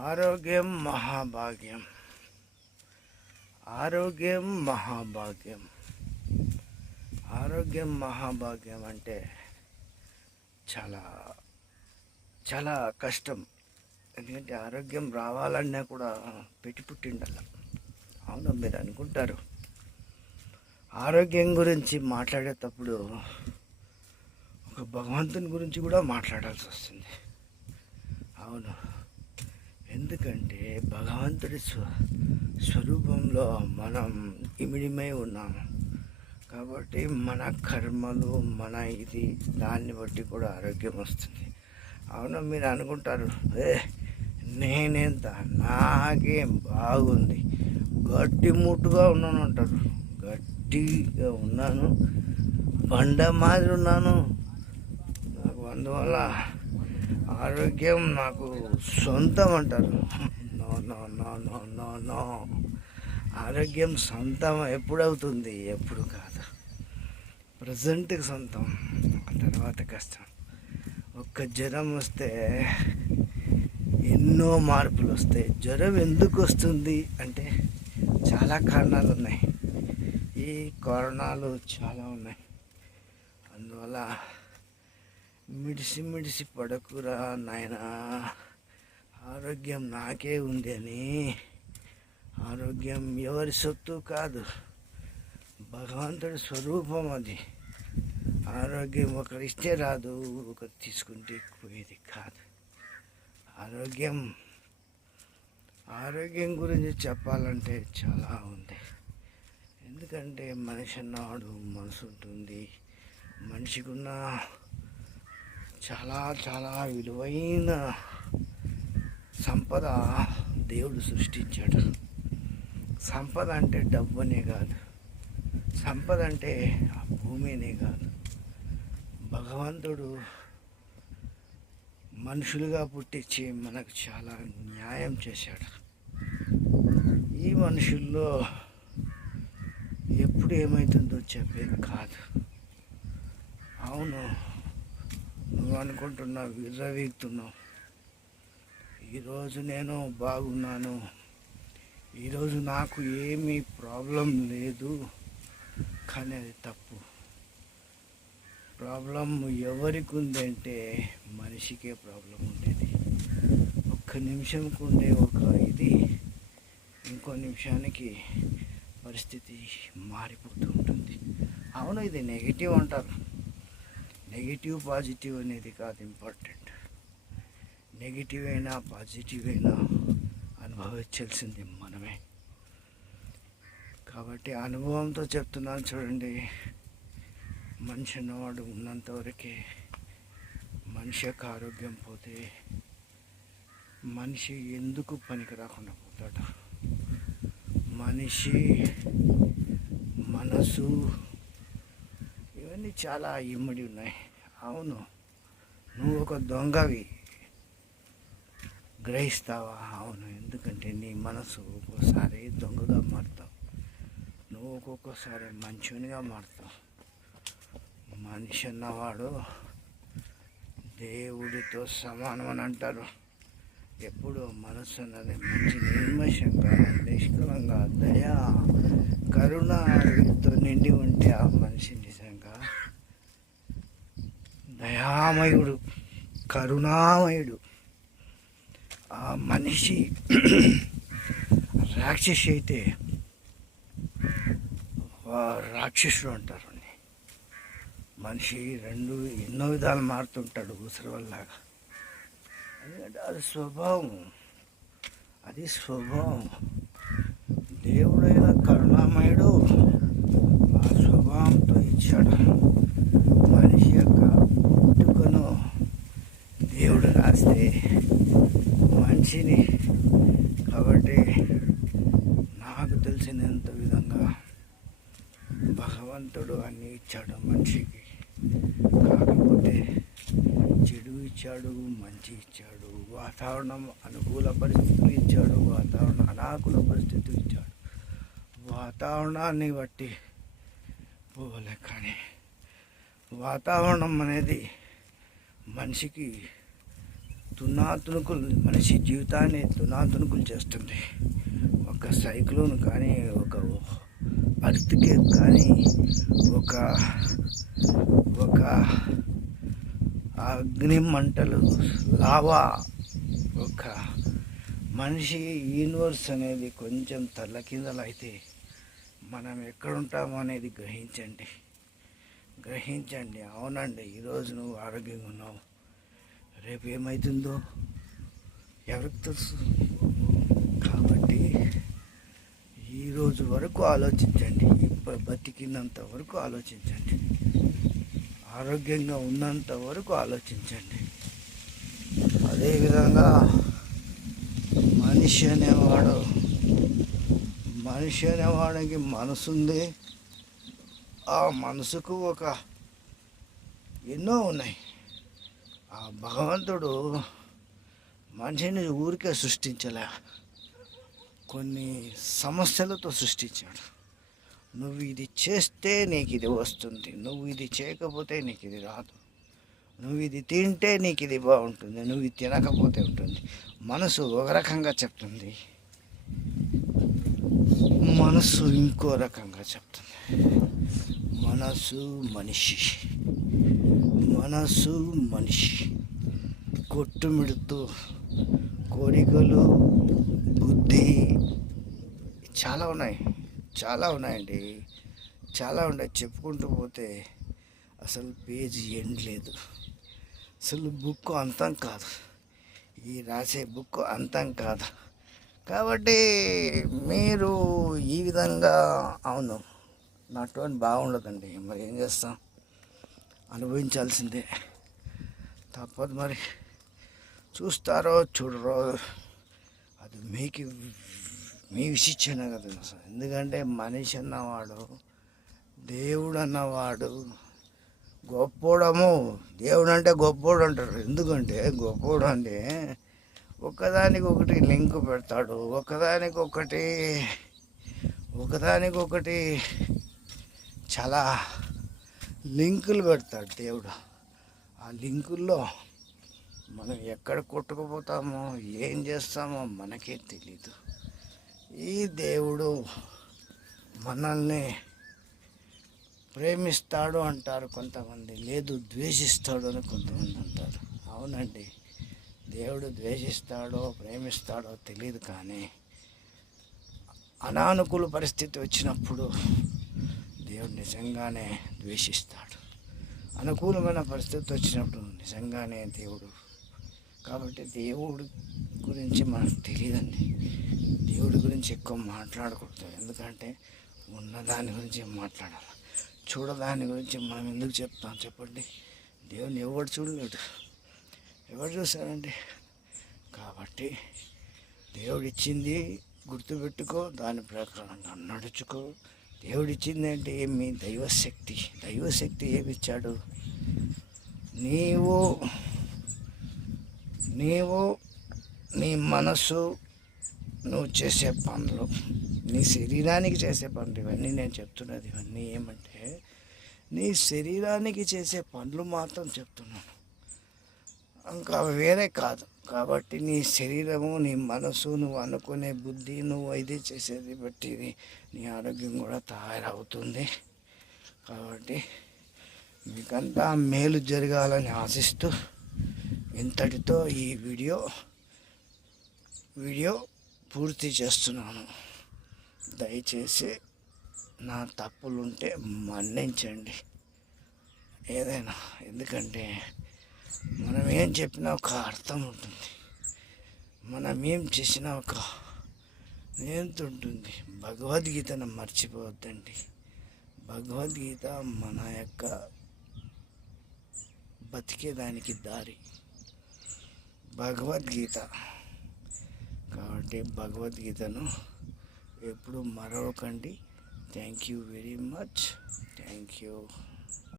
ఆరోగ్యం మహాభాగ్యం. ఆరోగ్యం మహాభాగ్యం. ఆరోగ్యం మహాభాగ్యం అంటే చాలా చాలా కష్టం. ఎందుకంటే ఆరోగ్యం రావాలన్నా కూడా పెట్టి పుట్టిండాల. అవును, మీరు అనుకుంటారు ఆరోగ్యం గురించి మాట్లాడేటప్పుడు ఒక భగవంతుని గురించి కూడా మాట్లాడాల్సి వస్తుంది. అవును, ఎందుకంటే భగవంతుడి స్వరూపంలో మనం ఇమిడిమై ఉన్నాము. కాబట్టి మన కర్మలు మన ఇది దాన్ని బట్టి కూడా ఆరోగ్యం వస్తుంది. అవును, మీరు అనుకుంటారు నేనెంత నాకేం బాగుంది, గట్టి ముట్టుగా ఉన్నాను అంటారు. గట్టిగా ఉన్నాను, బండ మాదిరి ఉన్నాను. నాకు అందువల్ల ఆరోగ్యం నాకు సొంతం అంటారు. No no no no no no ఆరోగ్యం సొంతం ఎప్పుడవుతుంది? ఎప్పుడు కాదు. ప్రజెంట్కి సొంతం, తర్వాత కష్టం. ఒక్క జ్వరం వస్తే ఎన్నో మార్పులు వస్తాయి. జ్వరం ఎందుకు వస్తుంది అంటే చాలా కారణాలు ఉన్నాయి. ఈ కారణాలు చాలా ఉన్నాయి. అందువల్ల మిడిసి పడకురా నాయనా, ఆరోగ్యం నాకే ఉంది అని. ఆరోగ్యం ఎవరి సొత్తు కాదు, భగవంతుడి స్వరూపం అది. ఆరోగ్యం ఒకరు ఇస్తే రాదు, ఒకరు తీసుకుంటే పోయేది కాదు. ఆరోగ్యం గురించి చెప్పాలంటే చాలా ఉంది. ఎందుకంటే మనిషి అన్నవాడు మనసు ఉంటుంది. మనిషికి ఉన్న చాలా చాలా విలువైన సంపద దేవుడు సృష్టించాడు. సంపద అంటే డబ్బునే కాదు, సంపద అంటే ఆ భూమినే కాదు. భగవంతుడు మనుషులుగా పుట్టించి మనకు చాలా న్యాయం చేశాడు. ఈ మనుషుల్లో ఎప్పుడు ఏమవుతుందో చెప్పేది కాదు. అవును, నువ్వు అనుకుంటున్నావు, విర్రవీగుతున్నావు, ఈరోజు నేను బాగున్నాను, ఈరోజు నాకు ఏమీ ప్రాబ్లం లేదు. కానీ అది తప్పు. ప్రాబ్లం ఎవరికి ఉందంటే మనిషికే ప్రాబ్లం ఉండేది. ఒక్క నిమిషంకు ఉండే ఒక ఇది ఇంకో నిమిషానికి పరిస్థితి మారిపోతూ ఉంటుంది. అవును, ఇది నెగిటివ్ అంటారు. నెగిటివ్ పాజిటివ్ అనేది కాదు ఇంపార్టెంట్. నెగిటివ్ అయినా పాజిటివ్ అయినా అనుభవించాల్సింది మనమే. కాబట్టి అనుభవంతో చెప్తున్నాను చూడండి. మనిషి అన్నవాడు ఉన్నంతవరకే. మనిషి యొక్క ఆరోగ్యం పోతే మనిషి ఎందుకు పనికి రాకుండా పోతాడు. మనిషి మనసు ఇవన్నీ చాలా ఇమ్మడి ఉన్నాయి. అవును, నువ్వు ఒక దొంగవి గ్రహిస్తావా? అవును, ఎందుకంటే నీ మనసు ఒక్కోసారి దొంగగా మారుతావు, నువ్వు ఒక్కొక్కసారి మంచిగా మారుతావు. మనిషి అన్నవాడు దేవుడితో సమానం అని అంటారు. ఎప్పుడు మనసు అన్నది మంచి నిర్మషంగా, నిష్కలంగా, దయా కరుణ వీటితో నిండి ఉంటే ఆ మనిషి నిజంగా దయామయుడు, కరుణామయుడు. ఆ మనిషి రాక్షసి అయితే రాక్షసుడు అంటారు. మనిషి ఎన్నో విధాలు మారుతుంటాడు, ఉసిరివల్లాగా. ఎందుకంటే అది స్వభావం, అది స్వభావం. దేవుడైన కరుణామయుడు ఆ స్వభావంతో ఇచ్చాడు. మనిషి యొక్క పుట్టుకను దేవుడు రాస్తే మనిషిని. కాబట్టి నాకు తెలిసినంత విధంగా భగవంతుడు అన్నీ ఇచ్చాడు మనిషికి. కాకపోతే చెడు ఇచ్చాడు, మంచి ఇచ్చాడు, వాతావరణం అనుకూల పరిస్థితులు ఇచ్చాడు, వాతావరణం అనాకూల పరిస్థితులు ఇచ్చాడు. వాతావరణాన్ని బట్టి పోలే. కానీ వాతావరణం అనేది మనిషికి తునాతునుకులు మనిషి జీవితాన్ని తునాతునుకులు చేస్తుంది. ఒక సైక్లోన్ కానీ, ఒక అర్త్‌క్వేక్ కానీ, ఒక ఒక అగ్ని మంటలు, లావా, ఒక మనిషి యూనివర్స్ అనేది కొంచెం తల్లకిందలైతే మనం ఎక్కడుంటామో అనేది గ్రహించండి. అవునండి, ఈరోజు నువ్వు ఆరోగ్యంగా ఉన్నావు, రేపు ఏమవుతుందో ఎవరికి తెలుసు. కాబట్టి ఈరోజు వరకు ఆలోచించండి, ఇప్పుడు బతికినంత వరకు ఆలోచించండి, ఆరోగ్యంగా ఉన్నంత వరకు ఆలోచించండి. అదేవిధంగా మనిషి అనేవాడికి మనసు ఉంది. ఆ మనసుకు ఎన్నో ఉన్నాయి. ఆ భగవంతుడు మనిషిని ఊరికే సృష్టించలే, కొన్ని సమస్యలతో సృష్టించాడు. నువ్వు ఇది చేస్తే నీకు ఇది వస్తుంది, నువ్వు ఇది చేయకపోతే నీకు ఇది రాదు, నువ్వు ఇది తింటే నీకు ఇది బాగుంటుంది, నువ్వు ఇది తినకపోతే ఉంటుంది. మనసు ఒక రకంగా చెప్తుంది, మనసు ఇంకో రకంగా చెప్తుంది. మనసు మనిషి కొట్టుమిడుతూ కోరికలు, బుద్ధి చాలా ఉన్నాయండి, చాలా ఉన్నాయి. చెప్పుకుంటూ పోతే అసలు పేజీ ఎండ్ లేదు. అసలు బుక్ అంతం కాదు, ఈ రాసే బుక్ అంతం కాదు. కాబట్టి మీరు ఈ విధంగా అవును నా టోన్ బాగుండదండి, మరి ఏం చేస్తాం, అనుభవించాల్సిందే, తప్పదు. మరి చూస్తారో చూడరో అది మీ విశిక్షణ కదా. ఎందుకంటే మనిషి అన్నవాడు, దేవుడు అన్నవాడు గొప్పోడము. దేవుడు అంటే గొప్పోడు అంటారు. ఎందుకంటే గొప్పోడు అంటే ఒకదానికొకటి లింక్ పెడతాడు, ఒకదానికొకటి చాలా లింకులు పెడతాడు దేవుడు. ఆ లింకుల్లో మనం ఎక్కడ కొట్టుకుపోతామో, ఏం చేస్తామో మనకే తెలీదు. ఈ దేవుడు మనల్ని ప్రేమిస్తాడు అంటారు కొంతమంది, లేదు ద్వేషిస్తాడు అని కొంతమంది అంటారు. అవునండి, దేవుడు ద్వేషిస్తాడో ప్రేమిస్తాడో తెలియదు, కానీ అనానుకూల పరిస్థితి వచ్చినప్పుడు దేవుడు నిజంగానే ద్వేషిస్తాడు. అనుకూలమైన పరిస్థితి వచ్చినప్పుడు నిజంగానే దేవుడు. కాబట్టి దేవుడి గురించి మనకు తెలియదండి, దేవుడి గురించి ఎక్కువ మాట్లాడకూడదు. ఎందుకంటే ఉన్నదాని గురించి మాట్లాడాలి, చూడదాని గురించి మనం ఎందుకు చెప్తాం చెప్పండి. దేవుని ఎవరు చూడలేడు, ఎవరు చూశారండి. కాబట్టి దేవుడిచ్చింది గుర్తుపెట్టుకో, దాని ప్రకారంగా నడుచుకో. దేవుడిచ్చింది అంటే ఏమి? దైవశక్తి ఏమిచ్చాడు? నీవు నీ మనసు, నువ్వు చేసే పనులు, నీ శరీరానికి చేసే పనులు, ఇవన్నీ నేను చెప్తున్నది. ఇవన్నీ ఏమంటే నీ శరీరానికి చేసే పనులు మాత్రం చెప్తున్నాను, ఇంకా వేరే కాదు. కాబట్టి నీ శరీరము, నీ మనసు, నువ్వు అనుకునే బుద్ధి, నువ్వు ఇది చేసేది బట్టి నీ ఆరోగ్యం కూడా తయారవుతుంది. కాబట్టి మీకంతా మేలు జరగాలని ఆశిస్తూ ఇంతటితో ఈ వీడియో పూర్తి చేస్తున్నాను. దయచేసి నా తప్పులుంటే మన్నించండి ఏదైనా. ఎందుకంటే మనం ఏం చెప్పినా ఒక అర్థం ఉంటుంది, మనం ఏం చేసినా ఒక నియంత ఉంటుంది. భగవద్గీతను మర్చిపోవద్దండి. భగవద్గీత మన యొక్క బతికేదానికి దారి, భగవద్గీత. కాబట్టి భగవద్గీతను ఎప్పుడు మరవకండి. Thank you very much. Thank you.